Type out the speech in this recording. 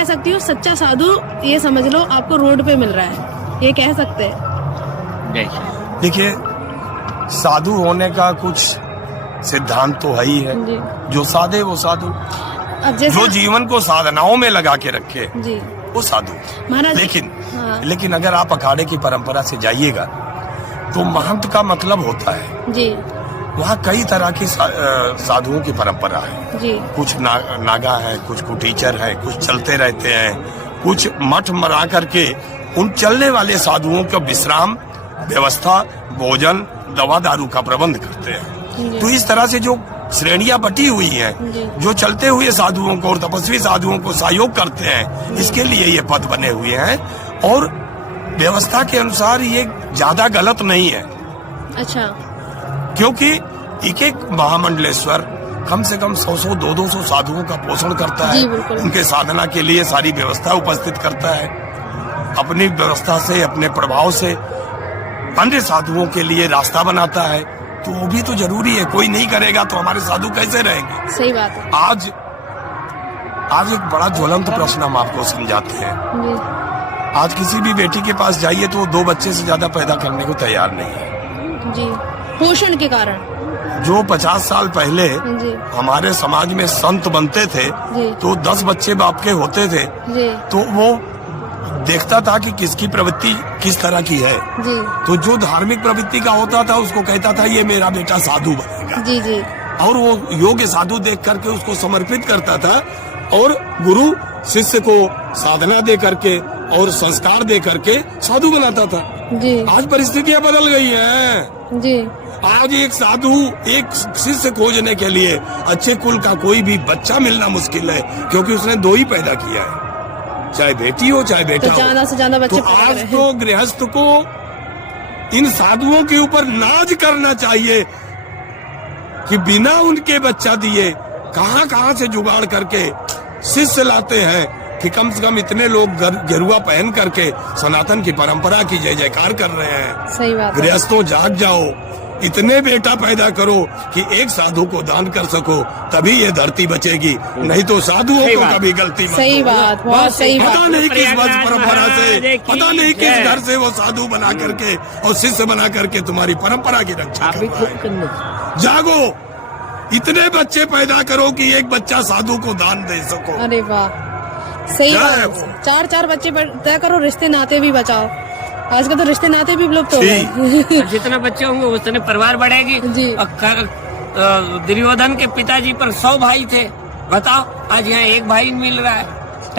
कह सकती हूँ सच्चा साधु ये समझ लो आपको रोड पे मिल रहा है, ये कह सकते हैं। देखिए, साधु होने का कुछ सिद्धांत तो है ही है। जो साधे वो साधु, अब जैसे जो जीवन को साधनाओं में लगा के रखे जी वो साधु। महाराज, लेकिन अगर आप अखाड़े की परंपरा से जाइएगा तो महंत का मतलब होता है जी, वहाँ कई तरह की साधुओं की परंपरा है जी। कुछ नागा है, कुछ कुटीचर है, कुछ चलते रहते हैं, कुछ मठ मरा करके उन चलने वाले साधुओं का विश्राम व्यवस्था, भोजन, दवा दारू का प्रबंध करते हैं। तो इस तरह से जो श्रेणियां बटी हुई हैं, जो चलते हुए साधुओं को और तपस्वी साधुओं को सहयोग करते हैं, इसके लिए ये पद बने हुए हैं। और व्यवस्था के अनुसार ये ज्यादा गलत नहीं है। अच्छा। क्योंकि एक एक महामंडलेश्वर कम से कम 100-100, 200 साधुओं का पोषण करता है, उनके साधना के लिए सारी व्यवस्था उपस्थित करता है, अपनी व्यवस्था से, अपने प्रभाव से अन्य साधुओं के लिए रास्ता बनाता है। तो वो भी तो जरूरी है, कोई नहीं करेगा तो हमारे साधु कैसे रहेंगे? सही बात है। आज एक बड़ा ज्वलंत प्रश्न हम आपको समझाते हैं। आज किसी भी बेटी के पास जाइए तो वो 2 बच्चे से ज्यादा पैदा करने को तैयार नहीं है जी, पोषण के कारण। जो 50 साल पहले हमारे समाज में संत बनते थे तो 10 बच्चे बाप के होते थे, तो वो देखता था कि किसकी प्रवृत्ति किस तरह की है। तो जो धार्मिक प्रवृत्ति का होता था उसको कहता था ये मेरा बेटा साधु बनेगा। जी जी। और वो योग्य साधु देख करके उसको समर्पित करता था और गुरु शिष्य को साधना दे करके और संस्कार दे करके साधु बनाता था। जी। आज परिस्थितियां बदल गई हैं। जी। आज एक साधु, एक शिष्य खोजने के लिए अच्छे कुल का कोई भी बच्चा मिलना मुश्किल है, क्योंकि उसने 2 ही पैदा किया है, चाहे बेटी हो चाहे बेटा हो। ज्यादा से ज्यादा बच्चे। तो आज तो गृहस्थ को इन साधुओं के ऊपर नाज करना चाहिए कि बिना उनके बच्चा दिए कहां से जुगाड़ करके शिष्य लाते हैं कि कम से कम इतने लोग गेरुआ पहन करके सनातन की परंपरा की जय जयकार कर रहे हैं। सही बात है। गृहस्थों जाग जाओ, इतने बेटा पैदा करो कि एक साधु को दान कर सको, तभी ये धरती बचेगी, नहीं तो साधुओं को कभी गलती मत। सही बात, बहुत सही बात। पता नहीं किस वंश परंपरा से, पता नहीं किस घर से वो साधु बना करके और शिष्य बना करके तुम्हारी परंपरा की रक्षा कर रहा है। जागो, इतने बच्चे पैदा करो कि एक बच्चा साधु को दान दे सको। अरे वाह, सही बात। 4-4 बच्चे तय करो, रिश्ते नाते भी बचाओ। आजकल तो रिश्ते नाते भी विलुप्त हो गए। जितने बच्चे होंगे उतने परिवार बढ़ेगी। दुर्योधन के पिताजी पर 100 भाई थे, बताओ आज यहाँ 1 भाई मिल रहा है।